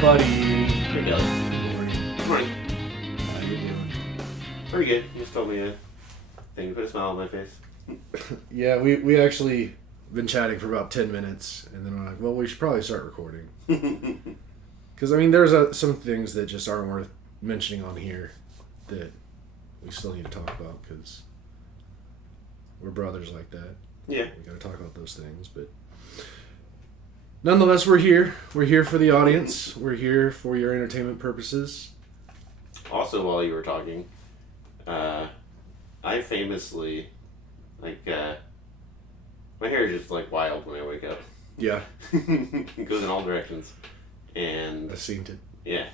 buddy. Hey, Kelly. Good morning. Good morning. How you doing? Pretty good. You just told me a thing to put a smile on my face. Yeah, we actually been chatting for about 10 minutes, and then we're like, well, we should probably start recording. Because, I mean, there's some things that just aren't worth mentioning on here that we still need to talk about, because we're brothers like that. Yeah. We gotta talk about those things, but nonetheless, we're here. We're here for the audience. We're here for your entertainment purposes. Also, while you were talking, I famously, my hair is just like wild when I wake up. Yeah, It goes in all directions. And I seen it. yeah.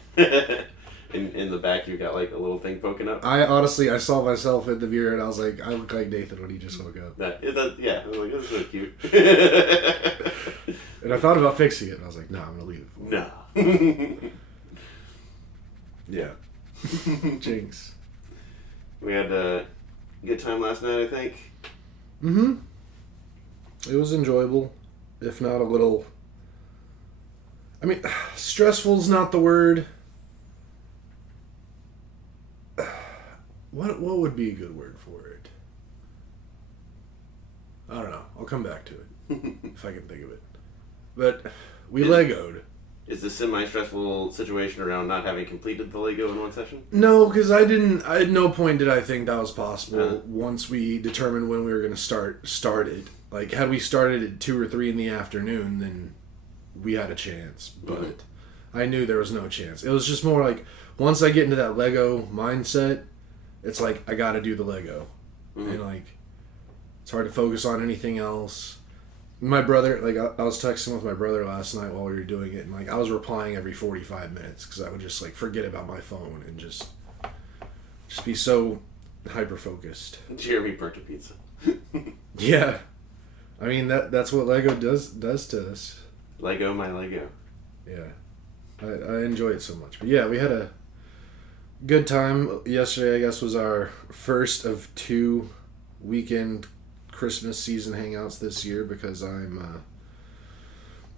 in the back, you got like a little thing poking up. I saw myself in the mirror, and I was like, I look like Nathan when he just woke up. Yeah, I was like, this is so cute. And I thought about fixing it, and I was like, no, I'm gonna leave it. No. Yeah. Jinx. We had a good time last night, I think. Mm-hmm. It was enjoyable, if not a little. I mean, stressful's not the word. What would be a good word for it? I don't know. I'll come back to it if I can think of it. But we Legoed. Is the semi-stressful situation around not having completed the Lego in one session? No, because at no point did I think that was possible once we determined when we were going to start it. Like, had we started at 2 or 3 in the afternoon, then we had a chance. But I knew there was no chance. It was just more like, once I get into that Lego mindset, it's like, I got to do the Lego. And, like, it's hard to focus on anything else. My brother, like, I was texting with my brother last night while we were doing it, and, like, I was replying every 45 minutes because I would just, like, forget about my phone and just be so hyper-focused. Jeremy burnt a pizza. Yeah. I mean, that's what Lego does to us. Lego, my Lego. Yeah. I enjoy it so much. But, yeah, we had a good time. Yesterday, I guess, was our first of 2 weekend Christmas season hangouts this year because I'm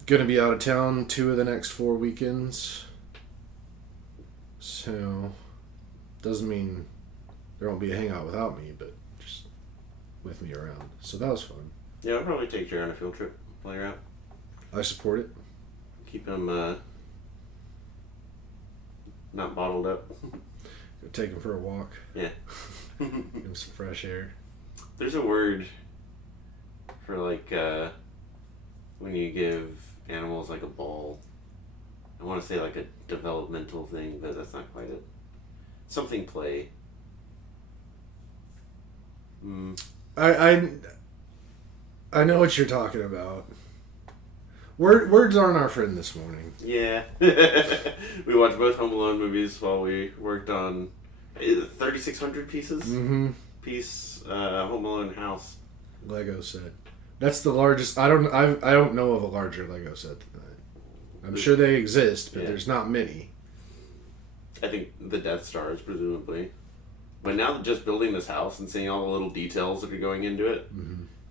going to be out of town 2 of the next 4 weekends. So, doesn't mean there won't be a hangout without me, but just with me around. So that was fun. Yeah, I'll probably take Jared on a field trip while you're out. I support it. Keep him not bottled up. Go take him for a walk. Yeah. Give him some fresh air. There's a word for like when you give animals like a ball. I want to say like a developmental thing, but that's not quite it. Something play. I know what you're talking about. Words aren't our friend this morning. Yeah. We watched both Home Alone movies while we worked on 3,600 pieces. Mm-hmm. Piece Home Alone house. Lego set. That's the largest. I don't know of a larger Lego set than that. I'm sure they exist, but there's not many. I think the Death Star is presumably. But now just building this house and seeing all the little details that are going into it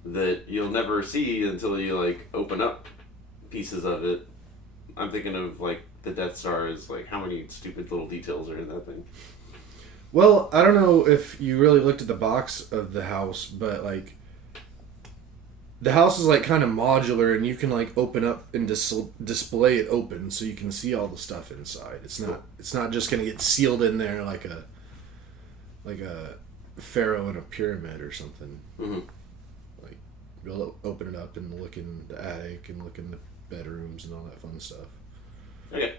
that you'll never see until you like open up pieces of it. I'm thinking of like the Death Star is like how many stupid little details are in that thing. Well, I don't know if you really looked at the box of the house, but like the house is like kind of modular, and you can like open up and display it open so you can see all the stuff inside. It's not just gonna get sealed in there like a pharaoh in a pyramid or something. Mm-hmm. Like you'll open it up and look in the attic and look in the bedrooms and all that fun stuff. Okay.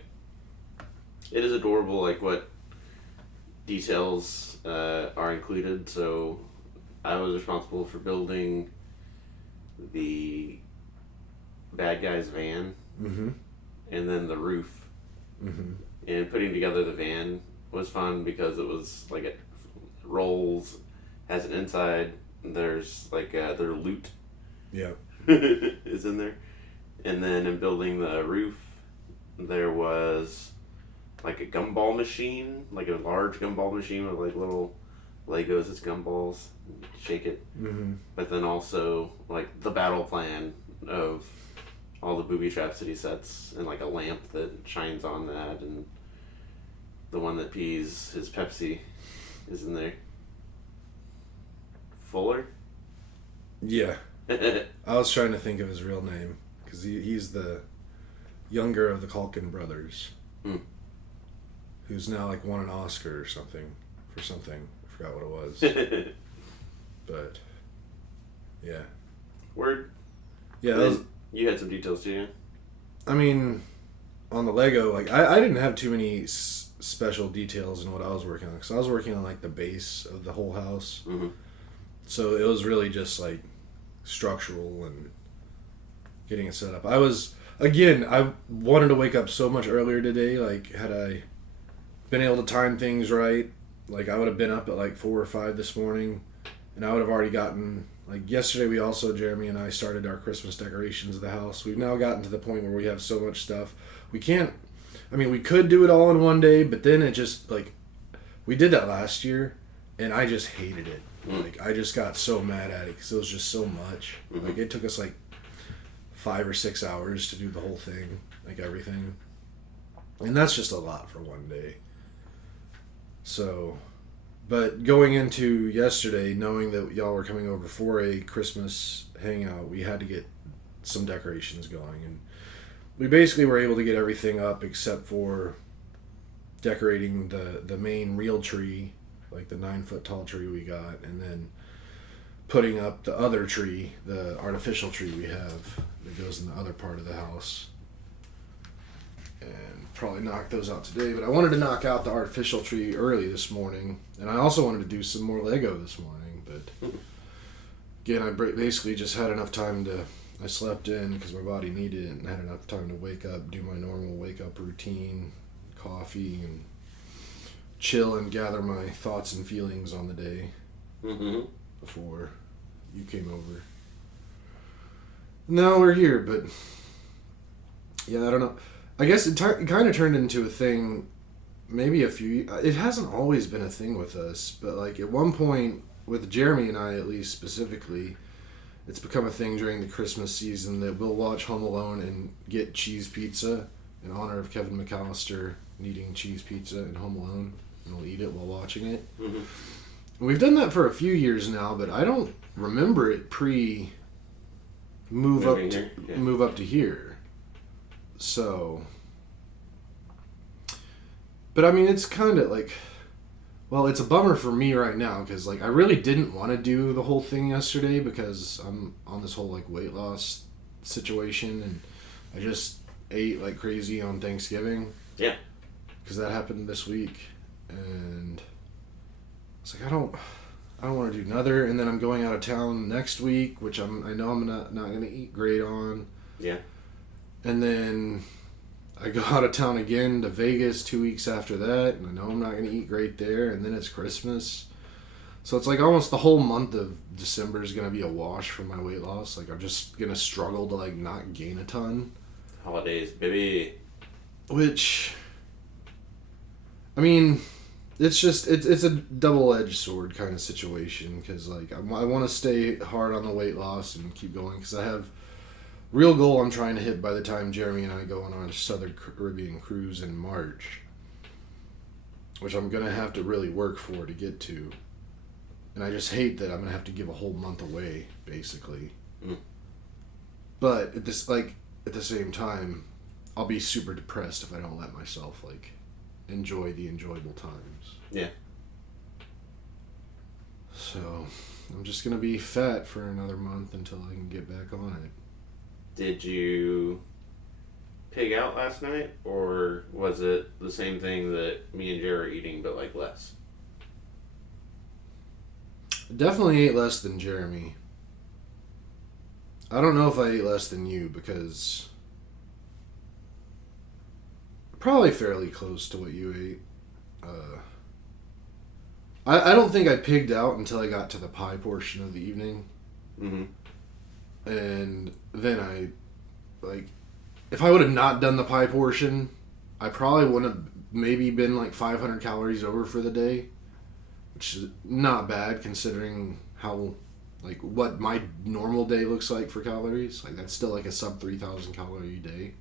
It is adorable, like what details are included. So I was responsible for building the bad guy's van and then the roof. And putting together the van was fun because it was like it rolls, has an inside, there's like their loot is in there. And then in building the roof there was like a gumball machine, like a large gumball machine with like little Legos as gumballs, shake it. But then also like the battle plan of all the booby traps that he sets, and like a lamp that shines on that, and the one that pees his Pepsi is in there. Fuller? Yeah. I was trying to think of his real name, because he's the younger of the Culkin brothers, who's now like won an Oscar or something for something. I forgot what it was. But yeah. Word. Yeah. You had some details too. I mean, on the Lego, like I didn't have too many special details in what I was working on, because I was working on like the base of the whole house. Mm-hmm. So it was really just like structural and getting it set up. I wanted to wake up so much earlier today. Like, had I been able to time things right, like I would have been up at like 4 or 5 this morning, and I would have already gotten, like yesterday Jeremy and I started our Christmas decorations of the house. We've now gotten to the point where we have so much stuff. We could do it all in one day, but then it just, like, we did that last year, and I just hated it. Like, I just got so mad at it because it was just so much. Mm-hmm. Like, it took us like 5 or 6 hours to do the whole thing, like everything. And that's just a lot for one day. So, but going into yesterday, knowing that y'all were coming over for a Christmas hangout, we had to get some decorations going. And we basically were able to get everything up except for decorating the main real tree, like the 9-foot tall tree we got, and then putting up the other tree, the artificial tree we have that goes in the other part of the house. And probably knock those out today, but I wanted to knock out the artificial tree early this morning, and I also wanted to do some more Lego this morning, but again, I basically just had enough time I slept in because my body needed it, and had enough time to wake up, do my normal wake up routine, coffee, and chill and gather my thoughts and feelings on the day before you came over. Now we're here, but yeah, I don't know. I guess it kind of turned into a thing, maybe it hasn't always been a thing with us, but like at one point, with Jeremy and I at least specifically, it's become a thing during the Christmas season that we'll watch Home Alone and get cheese pizza in honor of Kevin McAllister needing cheese pizza in Home Alone, and we'll eat it while watching it. Mm-hmm. We've done that for a few years now, but I don't remember it move up to here. So, but I mean, it's kind of like, well, it's a bummer for me right now because like I really didn't want to do the whole thing yesterday because I'm on this whole like weight loss situation, and I just ate like crazy on Thanksgiving. Yeah. Because that happened this week, and it's like I don't want to do another, and then I'm going out of town next week, which I know I'm not going to eat great on. Yeah. And then I go out of town again to Vegas 2 weeks after that, and I know I'm not going to eat great there, and then it's Christmas. So it's like almost the whole month of December is going to be a wash for my weight loss. Like I'm just going to struggle to like not gain a ton. Holidays, baby. Which, I mean, it's just, it's a double-edged sword kind of situation because like I want to stay hard on the weight loss and keep going because I have real goal I'm trying to hit by the time Jeremy and I go on our Southern Caribbean cruise in March, which I'm going to have to really work for to get to. And I just hate that I'm going to have to give a whole month away, basically. Mm. But at the same time, I'll be super depressed if I don't let myself like enjoy the enjoyable times. Yeah. So, I'm just going to be fat for another month until I can get back on it. Did you pig out last night, or was it the same thing that me and Jerry are eating, but like less? Definitely ate less than Jeremy. I don't know if I ate less than you because probably fairly close to what you ate. I don't think I pigged out until I got to the pie portion of the evening. Mm-hmm. And then I, like, if I would have not done the pie portion, I probably would have maybe been like 500 calories over for the day, which is not bad considering how like what my normal day looks like for calories. Like that's still like a sub 3,000 calorie day.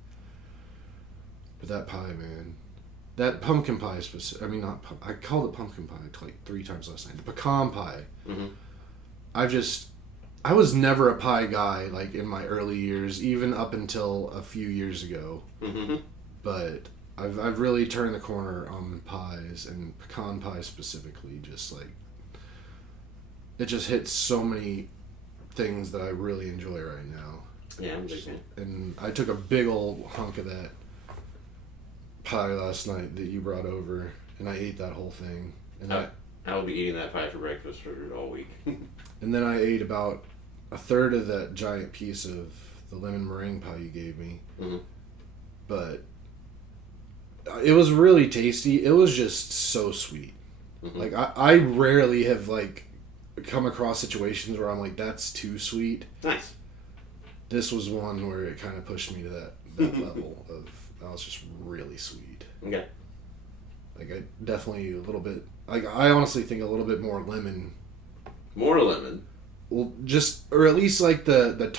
But that pie, man, that pumpkin pie I mean, not I called it pumpkin pie like 3 times last night. The pecan pie. Mm-hmm. I was never a pie guy like in my early years, even up until a few years ago. Mm-hmm. But I've really turned the corner on pies, and pecan pie specifically. Just like it just hits so many things that I really enjoy right now. Yeah, I'm a big fan. And I took a big old hunk of that pie last night that you brought over, and I ate that whole thing. And I will be eating that pie for breakfast for all week. And then I ate about a third of that giant piece of the lemon meringue pie you gave me. Mm-hmm. But it was really tasty. It was just so sweet. Mm-hmm. Like I rarely have like come across situations where I'm like, that's too sweet. Nice. This was one where it kind of pushed me to that level of that was just really sweet. Okay. Like I definitely a little bit. Like I honestly think a little bit more lemon. More lemon. Well, just or at least like the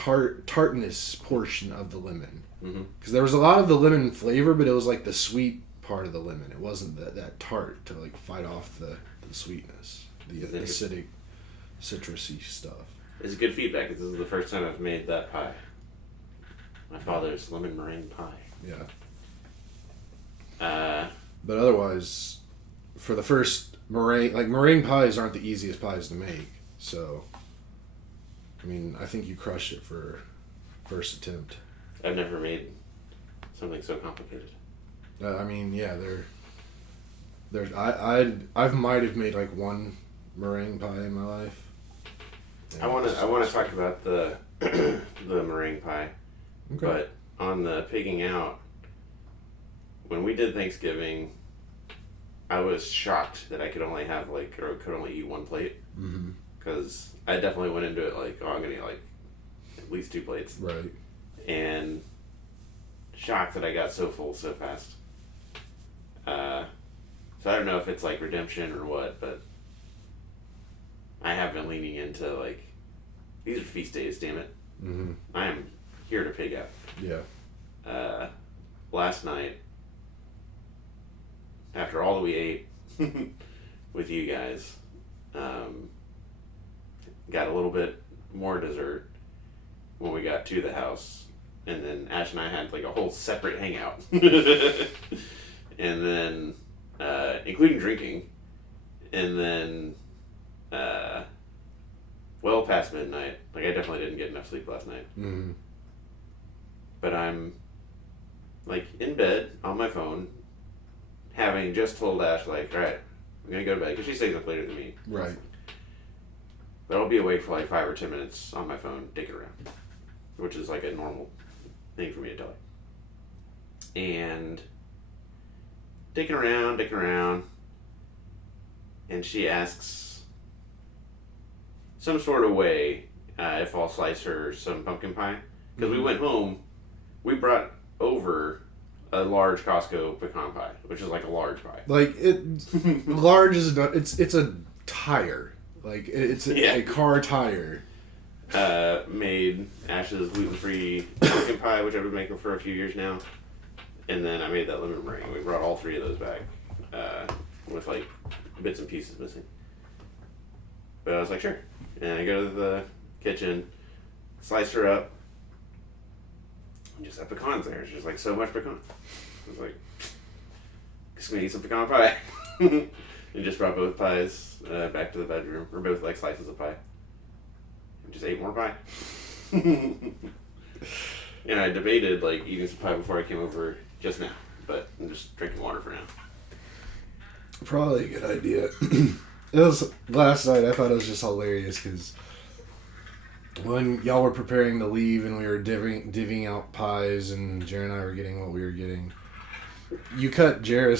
tartness portion of the lemon, because there was a lot of the lemon flavor, but it was like the sweet part of the lemon. It wasn't that tart to like fight off the sweetness, the acidic, citrusy stuff. It's good feedback. This is the first time I've made that pie. My father's lemon meringue pie. Yeah. But otherwise, for the first meringue pies aren't the easiest pies to make. So, I mean, I think you crushed it for first attempt. I've never made something so complicated. I mean, yeah, I might have made like one meringue pie in my life. I want to talk about the the meringue pie, okay. But on the pigging out, when we did Thanksgiving, I was shocked that I could only have or could only eat one plate. Because I definitely went into it like, oh, I'm gonna eat like at least 2 plates. Right. And shocked that I got so full so fast. So I don't know if it's like redemption or what, but I have been leaning into like, these are feast days, damn it. I am here to pig out. Yeah. Last night, after all that we ate with you guys, got a little bit more dessert when we got to the house, and then Ash and I had like a whole separate hangout, and then including drinking, and then well past midnight. Like I definitely didn't get enough sleep last night. But I'm like in bed on my phone, having just told Ash like, all right, I'm gonna go to bed because she stays up later than me. Right. But I'll be awake for like 5 or 10 minutes on my phone, dicking around, which is like a normal thing for me to tell her. And dicking around, and she asks some sort of way if I'll slice her some pumpkin pie. Because we went home, we brought over a large Costco pecan pie, which is like a large pie. Like it, large is not. It's a tire. Like it's a car tire. Made Ash's gluten-free pumpkin pie, which I've been making for a few years now, and then I made that lemon meringue. We brought all 3 of those back, with like bits and pieces missing. But I was like, sure. And I go to the kitchen, slice her up, and just have pecans there. It's just like so much pecan. I was like, just gonna eat some pecan pie. And just brought both pies back to the bedroom, or both like slices of pie. And just ate more pie. And I debated like eating some pie before I came over just now, but I'm just drinking water for now. Probably a good idea. It was last night. I thought it was just hilarious because when y'all were preparing to leave and we were divvying out pies and Jared and I were getting what we were getting, you cut Jared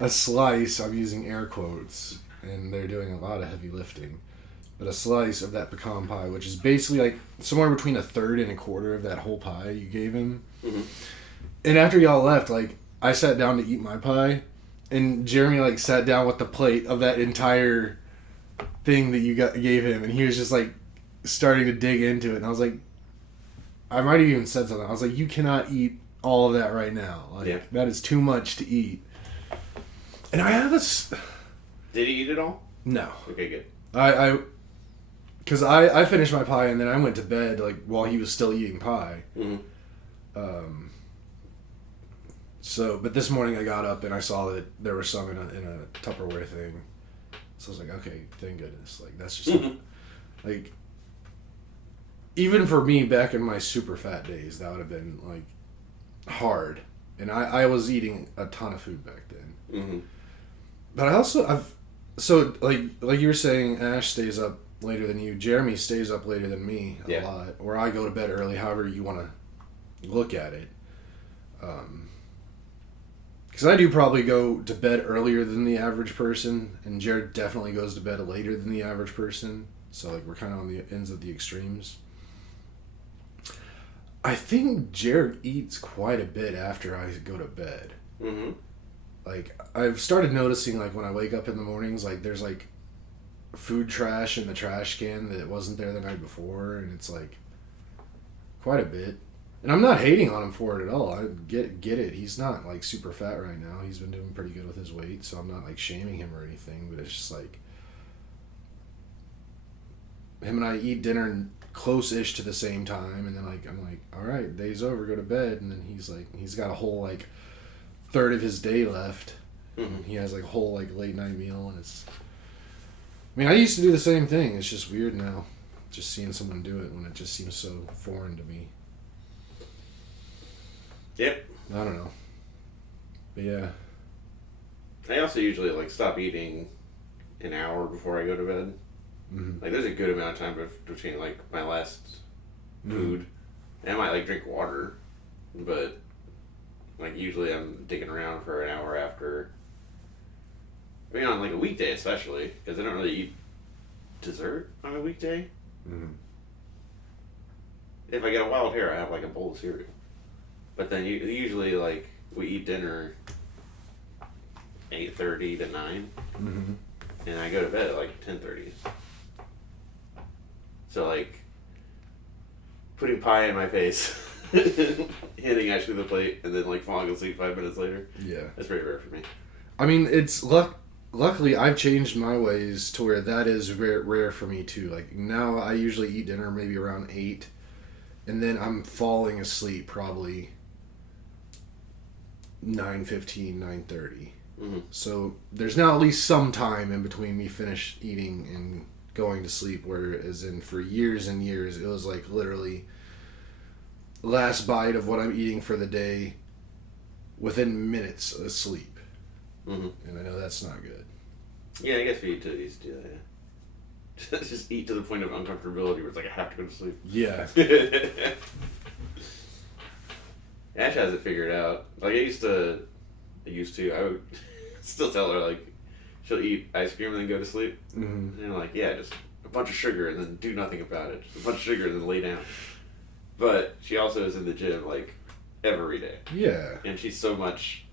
a slice, I'm using air quotes, and they're doing a lot of heavy lifting, but a slice of that pecan pie, which is basically like somewhere between a third and a quarter of that whole pie you gave him. And after y'all left, like, I sat down to eat my pie, and Jeremy, like, sat down with the plate of that entire thing that you gave him, and he was just, like, starting to dig into it, and I was like, I might have even said something. I was like, you cannot eat all of that right now. Like, that is too much to eat. And I have this. Did he eat it all? No. Okay, good. Because I finished my pie and then I went to bed like while he was still eating pie. Mm-hmm. But this morning I got up and I saw that there was some in a Tupperware thing. So I was like, okay, thank goodness. Like, that's just like, even for me back in my super fat days, that would have been like hard. And I was eating a ton of food back then. Mm-hmm. But like you were saying, Ash stays up later than you. Jeremy stays up later than me a lot. Or I go to bed early, however you want to look at it. Because I do probably go to bed earlier than the average person, and Jared definitely goes to bed later than the average person. So like we're kind of on the ends of the extremes. I think Jared eats quite a bit after I go to bed. Mm-hmm. Like, I've started noticing, like, when I wake up in the mornings, like, there's, like, food trash in the trash can that wasn't there the night before, and it's, like, quite a bit. And I'm not hating on him for it at all. I get it. He's not, like, super fat right now. He's been doing pretty good with his weight, so I'm not, like, shaming him or anything, but it's just, like, him and I eat dinner close-ish to the same time, and then, like, I'm like, all right, day's over, go to bed, and then he's, like, he's got a whole, like, third of his day left. Mm-hmm. He has like a whole like late night meal, and it's. I mean, I used to do the same thing. It's just weird now, just seeing someone do it when it just seems so foreign to me. Yep. I don't know, but yeah. I also usually like stop eating an hour before I go to bed. Mm-hmm. Like, there's a good amount of time between like my last food, and I might like drink water, but. Like, usually I'm digging around for an hour after. I mean, on, like, a weekday especially, because I don't really eat dessert on a weekday. Mm-hmm. If I get a wild hair, I have, like, a bowl of cereal. But then usually, like, we eat dinner 8:30 to 9, Mm-hmm. and I go to bed at, like, 10:30. So, like, putting pie in my face... hitting actually the plate and then like falling asleep 5 minutes later. Yeah, that's pretty rare for me. I mean, it's luckily I've changed my ways to where that is rare for me too. Like now I usually eat dinner maybe around 8, and then I'm falling asleep probably 9:15, 9:30. Mm-hmm. So there's now at least some time in between me finish eating and going to sleep, whereas in for years and years it was like literally last bite of what I'm eating for the day within minutes of sleep. Mm-hmm. And I know that's not good. Yeah, I guess we used to do that, yeah. Just eat to the point of uncomfortability where it's like I have to go to sleep. Yeah. Ash has it figured out. Like I used to, I would still tell her like, she'll eat ice cream and then go to sleep. Mm-hmm. And I'm like, yeah, just a bunch of sugar and then do nothing about it. Just a bunch of sugar and then lay down. But she also is in the gym, like, every day. Yeah. And she's so much...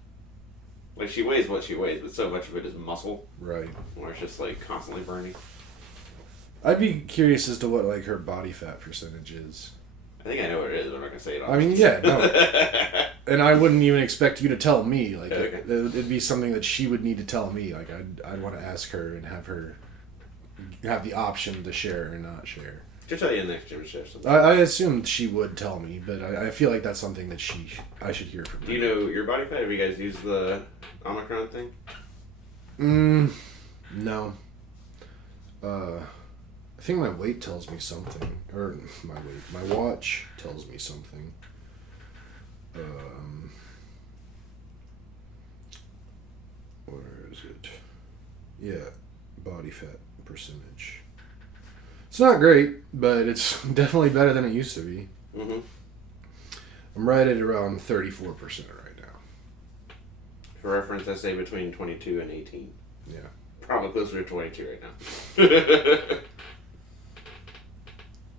Like, she weighs what she weighs, but so much of it is muscle. Right. Where it's just, like, constantly burning. I'd be curious as to what, like, her body fat percentage is. I think I know what it is, but I'm not going to say it on I mean, yeah, no. And I wouldn't even expect you to tell me. Like, okay. It'd be something that she would need to tell me. Like, I'd want to ask her and have her have the option to share or not share. She'll tell you in the next gym session. I assumed she would tell me, but I feel like that's something that I should hear from her. Do you know your body fat? Have you guys used the Omicron thing? No. I think my weight tells me something. Or my watch tells me something. Where is it? Yeah, body fat percentage. It's not great, but it's definitely better than it used to be. Mm-hmm. I'm right at around 34% right now. For reference, I say between 22 and 18. Yeah. Probably closer to 22 right now.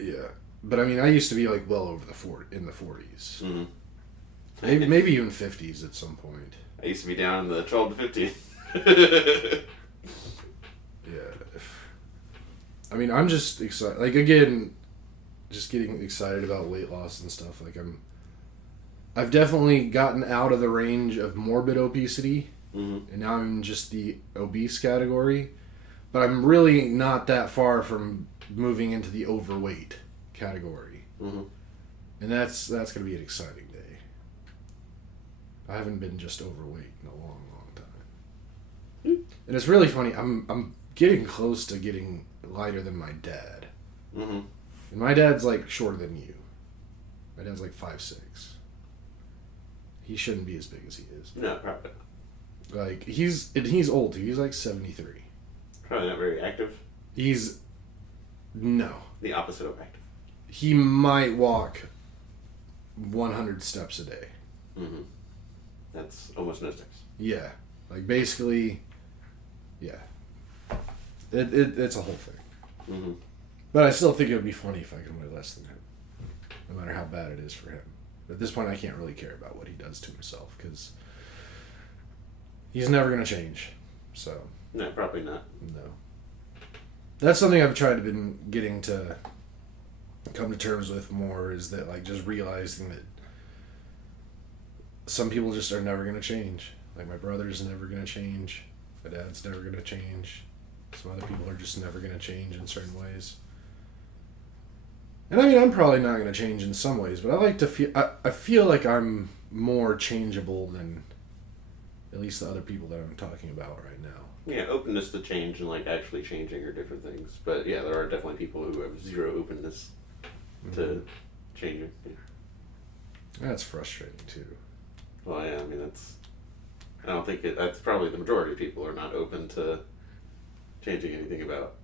Yeah. But I mean, I used to be like well over in the 40s. Mm-hmm. Maybe even 50s at some point. I used to be down in the 12 to 15. Yeah. I mean, I'm just excited. Like, again, just getting excited about weight loss and stuff. Like I've definitely gotten out of the range of morbid obesity, and now I'm in just the obese category. But I'm really not that far from moving into the overweight category, and that's going to be an exciting day. I haven't been just overweight in a long, long time, and it's really funny. I'm getting close to getting lighter than my dad, and my dad's like shorter than you. My dad's like 5'6". He shouldn't be as big as he is. No, probably not. Like he's old too. He's like 73. Probably not very active. No. The opposite of active. He might walk 100 steps a day. That's almost no steps. Yeah. Like basically, yeah. It's a whole thing. But I still think it would be funny if I could weigh less than him. No matter how bad it is for him. At this point, I can't really care about what he does to himself because he's never going to change. So. No, probably not. No. That's something I've tried to been getting to come to terms with more, is that like just realizing that some people just are never going to change. Like my brother's never going to change. My dad's never going to change. Some other people are just never going to change in certain ways. And I mean, I'm probably not going to change in some ways, but I like to feel, I feel like I'm more changeable than at least the other people that I'm talking about right now. Yeah, openness to change and like actually changing are different things. But yeah, there are definitely people who have zero openness to changing. Yeah. That's frustrating too. Well, yeah, I mean I don't think that's probably the majority of people are not open to changing anything about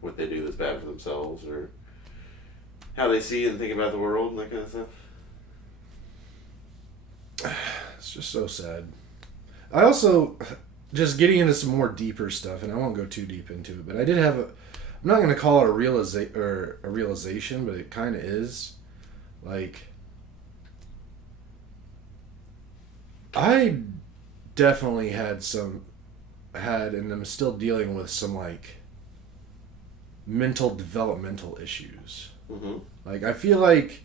what they do that's bad for themselves or how they see and think about the world and that kind of stuff. It's just so sad. I also, just getting into some more deeper stuff, and I won't go too deep into it, but I did have I'm not going to call it a realization, but it kind of is. Like, I definitely had and I'm still dealing with some, like, mental developmental issues. Like, I feel like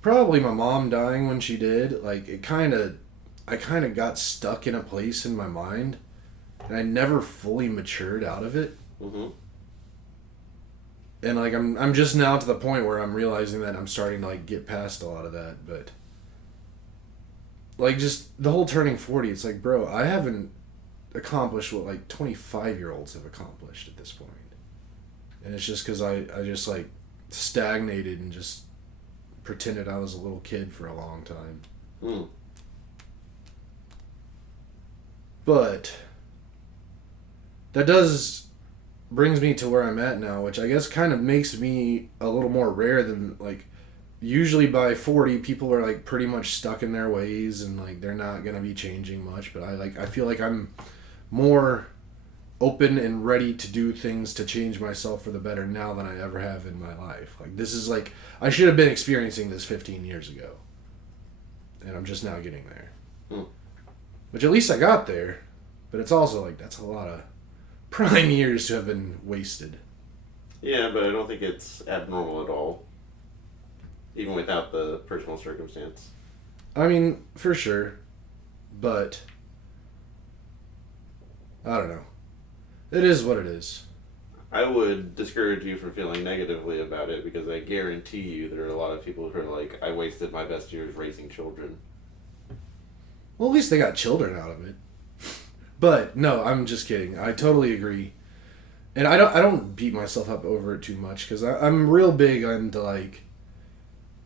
probably my mom dying when she did, like, I kind of got stuck in a place in my mind, and I never fully matured out of it. And, like, I'm just now to the point where I'm realizing that I'm starting to, like, get past a lot of that, but, like, just the whole turning 40, it's like, bro, I haven't accomplished what, like, 25-year-olds have accomplished at this point. And it's just because I just, like, stagnated and just pretended I was a little kid for a long time. But that brings me to where I'm at now, which I guess kind of makes me a little more rare than, like, usually by 40 people are like pretty much stuck in their ways and like they're not going to be changing much, but I feel like I'm more open and ready to do things to change myself for the better now than I ever have in my life. Like, this is like, I should have been experiencing this 15 years ago. And I'm just now getting there. Which at least I got there. But it's also like, that's a lot of prime years to have been wasted. Yeah, but I don't think it's abnormal at all. Even without the personal circumstance. I mean, for sure. But I don't know. It is what it is. I would discourage you from feeling negatively about it because I guarantee you there are a lot of people who are like, I wasted my best years raising children. Well, at least they got children out of it. But no, I'm just kidding. I totally agree. And I don't beat myself up over it too much because I'm real big into like,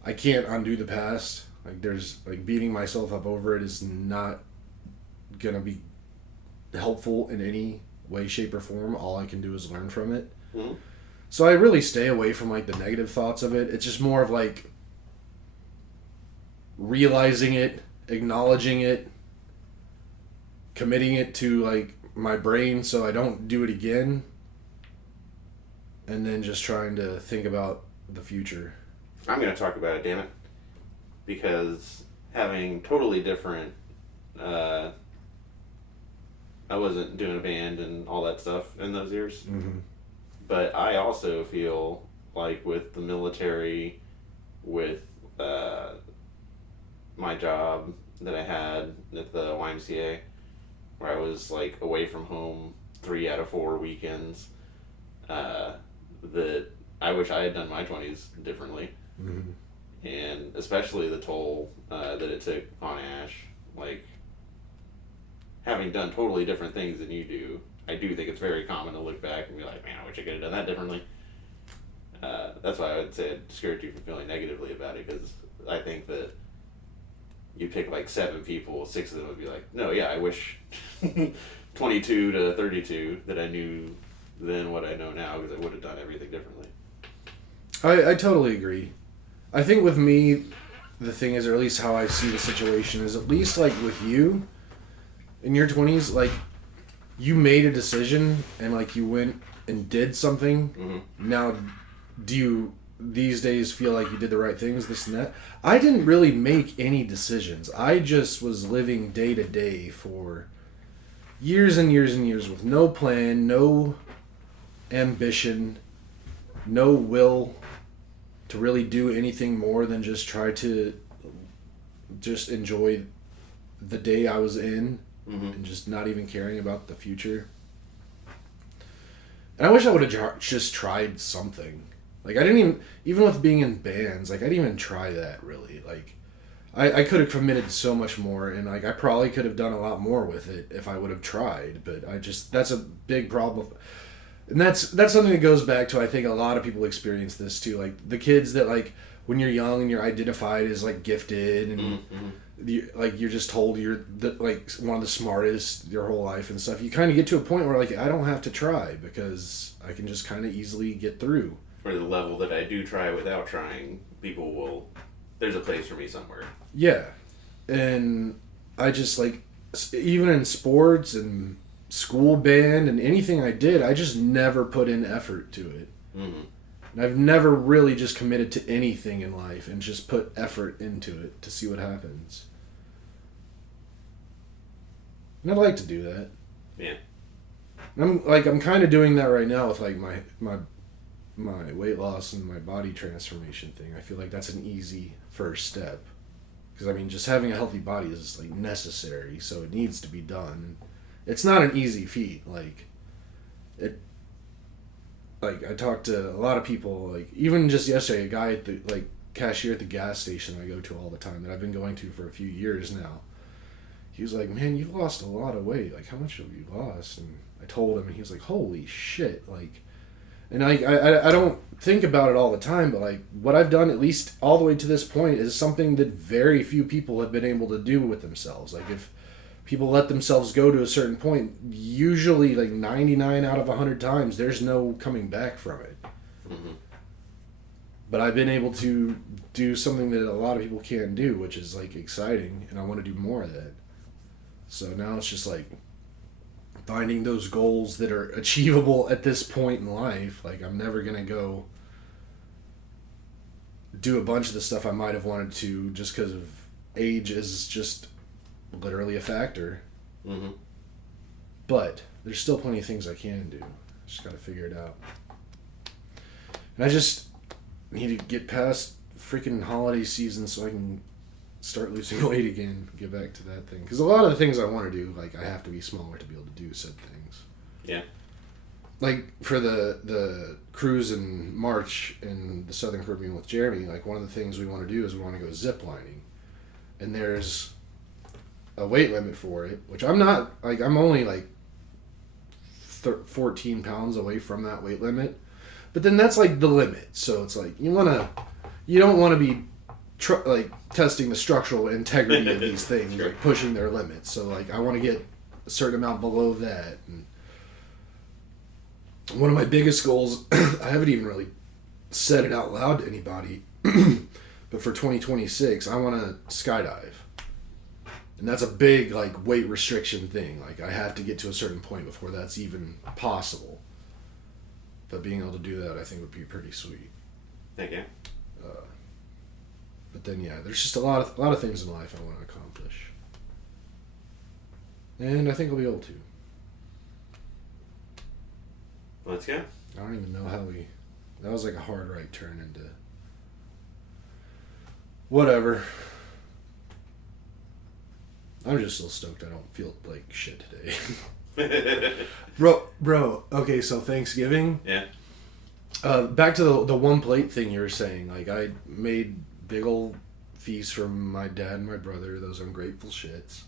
I can't undo the past. Like, there's like beating myself up over it is not gonna be helpful in any way, shape, or form. All I can do is learn from it. So I really stay away from like the negative thoughts of it. It's just more of like realizing it, acknowledging it, committing it to like my brain so I don't do it again, and then just trying to think about the future. I'm going to talk about it, damn it. Because having totally different, I wasn't doing a band and all that stuff in those years. But I also feel like with the military, with my job that I had at the YMCA, where I was like away from home 3 out of 4 weekends. That I wish I had done my 20s differently, and especially the toll that it took on Ash. Like, having done totally different things than you do, I do think it's very common to look back and be like, man, I wish I could have done that differently. That's why I would say it discouraged you from feeling negatively about it, because I think that you pick like 7 people, 6 of them would be like, no, yeah, I wish 22 to 32 that I knew then what I know now, because I would have done everything differently. I totally agree. I think with me, the thing is, or at least how I see the situation is, at least like with you, in your 20s, like, you made a decision and like you went and did something. Now, do you these days feel like you did the right things, this and that? I didn't really make any decisions. I just was living day to day for years and years and years with no plan, no ambition, no will to really do anything more than just try to just enjoy the day I was in, and just not even caring about the future. And I wish I would have just tried something. Like, I didn't even with being in bands, like, I didn't even try that, really. Like, I could have committed so much more, and, like, I probably could have done a lot more with it if I would have tried, but that's a big problem. And that's something that goes back to, I think a lot of people experience this, too. Like, the kids that, like, when you're young and you're identified as, like, gifted, and, you're just told you're, like, one of the smartest your whole life and stuff, you kind of get to a point where, like, I don't have to try, because I can just kind of easily get through. For the level that I do try without trying, people will... There's a place for me somewhere. Yeah. And I just, like... Even in sports and school band and anything I did, I just never put in effort to it. And I've never really just committed to anything in life and just put effort into it to see what happens. And I'd like to do that. Yeah. I'm kind of doing that right now with, like, my weight loss and my body transformation thing. I feel like that's an easy first step, because I mean, just having a healthy body is, like, necessary, so it needs to be done. It's not an easy feat. Like, I talked to a lot of people, like, even just yesterday, a guy at the, like, cashier at the gas station I go to all the time, that I've been going to for a few years now. He was like, man, you've lost a lot of weight. Like, how much have you lost? And I told him, and he was like, holy shit. Like, and I don't think about it all the time, but, like, what I've done, at least all the way to this point, is something that very few people have been able to do with themselves. Like, if people let themselves go to a certain point, usually, like, 99 out of 100 times, there's no coming back from it. But I've been able to do something that a lot of people can't do, which is, like, exciting, and I want to do more of that. So now it's just, like, finding those goals that are achievable at this point in life. Like, I'm never going to go do a bunch of the stuff I might have wanted to, just because of age is just literally a factor. But there's still plenty of things I can do. Just got to figure it out. And I just need to get past freaking holiday season so I can start losing weight again, get back to that thing. Because a lot of the things I want to do, like, I have to be smaller to be able to do said things. Yeah. Like, for the cruise in March in the Southern Caribbean with Jeremy, like, one of the things we want to do is we want to go zip lining. And there's a weight limit for it, which I'm not, like, I'm only, like, 14 pounds away from that weight limit. But then that's, like, the limit. So it's like, you don't want to be like testing the structural integrity of these things, sure, like pushing their limits. So, like, I want to get a certain amount below that. And one of my biggest goals, I haven't even really said it out loud to anybody, but for 2026, I want to skydive. And that's a big, like, weight restriction thing. Like, I have to get to a certain point before that's even possible. But being able to do that, I think, would be pretty sweet. Thank you. But then, yeah, there's just a lot of things in life I want to accomplish. And I think I'll be able to. Let's go. I don't even know how we That was like a hard right turn into whatever. I'm just so stoked I don't feel like shit today. Bro, okay, so Thanksgiving. Yeah. Back to the one plate thing you were saying. Like, I made big old feasts for my dad and my brother, those ungrateful shits.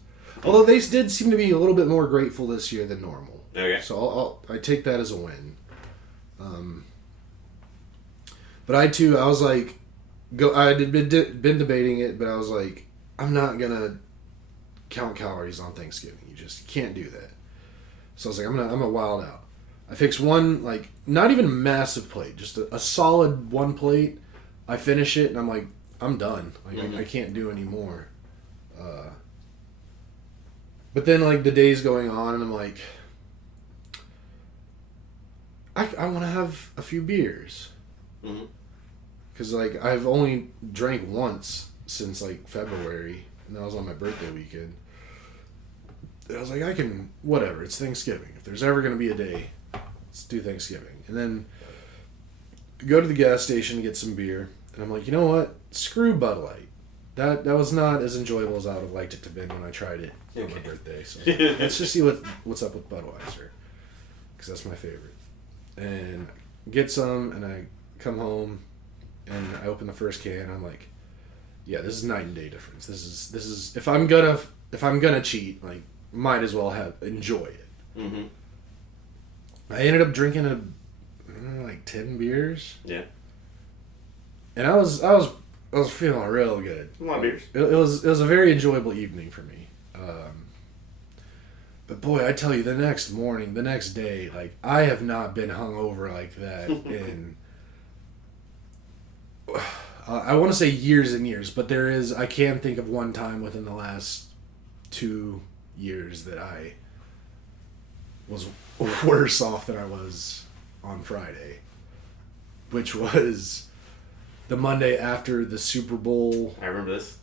Although they did seem to be a little bit more grateful this year than normal. Okay. So I take that as a win. But I was like, I had been debating it, but I was like, I'm not gonna count calories on Thanksgiving. You just can't do that. So I was like, I'm gonna wild out. I fixed one, like, not even a massive plate, just a solid one plate. I finish it and I'm like, I'm done. Like, I can't do any more. But then, like, the day's going on and I'm like, I want to have a few beers. Because, like, I've only drank once since, like, February. And that was on my birthday weekend. And I was like, whatever, it's Thanksgiving. If there's ever going to be a day, let's do Thanksgiving. And then go to the gas station to get some beer. And I'm like, you know what? Screw Bud Light. That was not as enjoyable as I would have liked it to have been when I tried it on my birthday. So let's just see what's up with Budweiser. Because that's my favorite. And get some, and I come home, and I open the first can, and I'm like, yeah, this is night and day difference. This is if I'm gonna cheat, like, might as well enjoy it. I ended up drinking like 10 beers. Yeah. And I was feeling real good. A lot of beers. It was a very enjoyable evening for me. But boy, I tell you, the next day, like, I have not been hungover like that in I want to say years and years, but I can think of one time within the last 2 years that I was worse off than I was on Friday, which was the Monday after the Super Bowl. I remember this.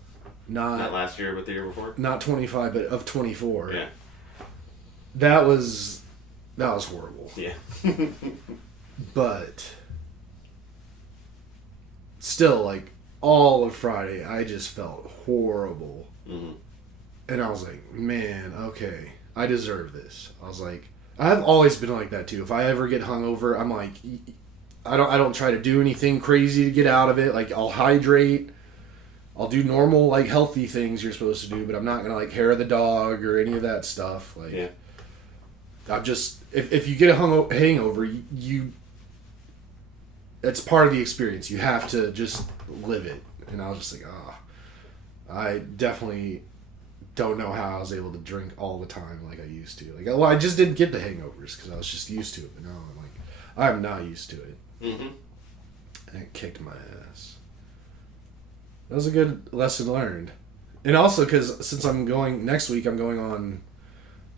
Not last year, but the year before. Not 25, but of 24. Yeah. That was horrible. Yeah. But still, like, all of Friday, I just felt horrible. And I was like, man, okay, I deserve this. I was like, I've always been like that too. If I ever get hungover, I'm like, I don't try to do anything crazy to get out of it. Like, I'll hydrate. I'll do normal, like, healthy things you're supposed to do, but I'm not gonna, like, hair the dog or any of that stuff. Like, yeah. I'm just, if you get a hangover, you it's part of the experience. You have to just live it. And I was just like, I definitely don't know how I was able to drink all the time like I used to. Like, well, I just didn't get the hangovers because I was just used to it. But now I'm like, I'm not used to it. And it kicked my ass. That was a good lesson learned. And also because since next week I'm going on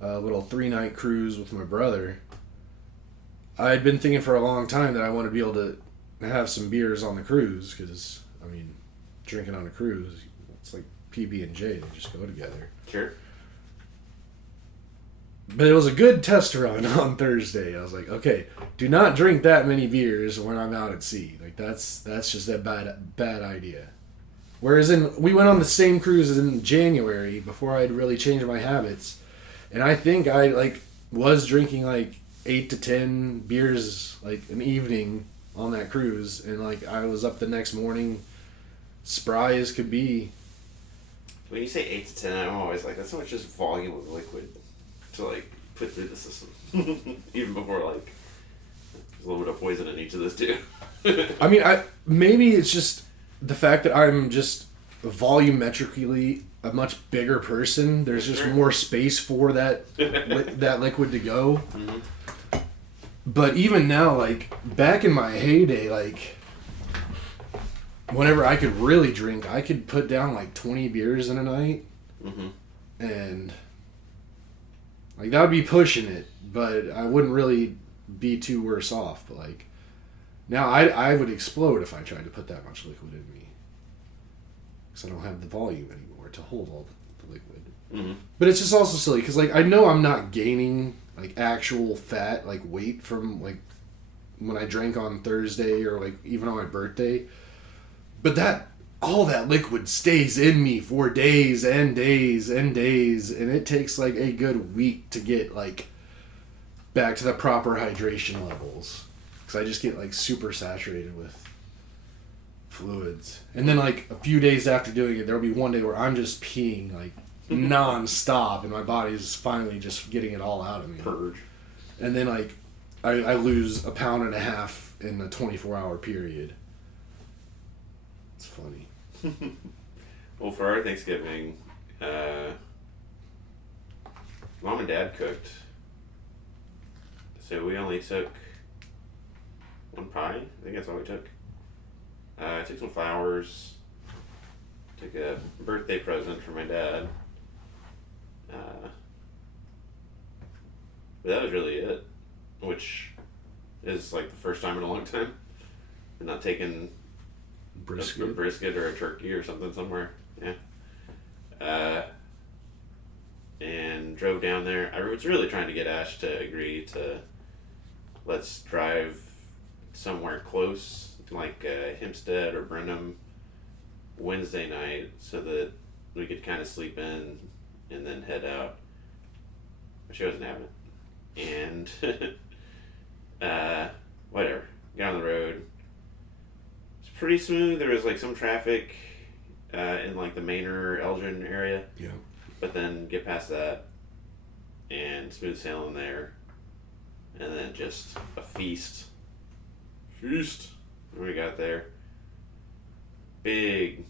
a little 3-night cruise with my brother, I had been thinking for a long time that I wanted to be able to have some beers on the cruise because, I mean, drinking on a cruise, it's like PB&J, they just go together. Sure. But it was a good test run on Thursday. I was like, okay, do not drink that many beers when I'm out at sea. Like, that's just a bad idea. Whereas we went on the same cruise in January before I'd really changed my habits, and I think I, like, was drinking like 8 to 10 beers like an evening on that cruise, and, like, I was up the next morning spry as could be. When you say 8 to 10, I'm always like, that's not just volume of liquid to, like, put through the system. Even before, like, there's a little bit of poison in each of those too. I mean, maybe it's just the fact that I'm just volumetrically a much bigger person. There's just more space for that liquid to go. But even now, like, back in my heyday, like, whenever I could really drink, I could put down like 20 beers in a night. And, like, that would be pushing it, but I wouldn't really be too worse off. But, like, now I would explode if I tried to put that much liquid in me. Because I don't have the volume anymore to hold all the liquid. But it's just also silly, because, like, I know I'm not gaining, like, actual fat, like, weight from, like, when I drank on Thursday or like even on my birthday. But all that liquid stays in me for days and days and days, and it takes like a good week to get like back to the proper hydration levels, because I just get like super saturated with fluids. And then like a few days after doing it, there'll be one day where I'm just peeing like non-stop, and my body's finally just getting it all out of me. Purge. And then like I lose 1.5 pounds in a 24-hour period. It's funny. Well, for our Thanksgiving, Mom and Dad cooked. So we only took one pie. I think that's all we took. I took some flowers. Took a birthday present for my dad. But that was really it. Which is like the first time in a long time. And not taking Brisket. a brisket or a turkey or something somewhere. Yeah. And drove down there. I was really trying to get Ash to agree to let's drive somewhere close, like Hempstead or Brenham, Wednesday night, so that we could kind of sleep in and then head out. But she wasn't having it. And whatever. Got on the road. It's pretty smooth. There was like some traffic in like the Manor, Elgin area. Yeah. But then get past that and smooth sailing there. And then just a feast. When we got there. Big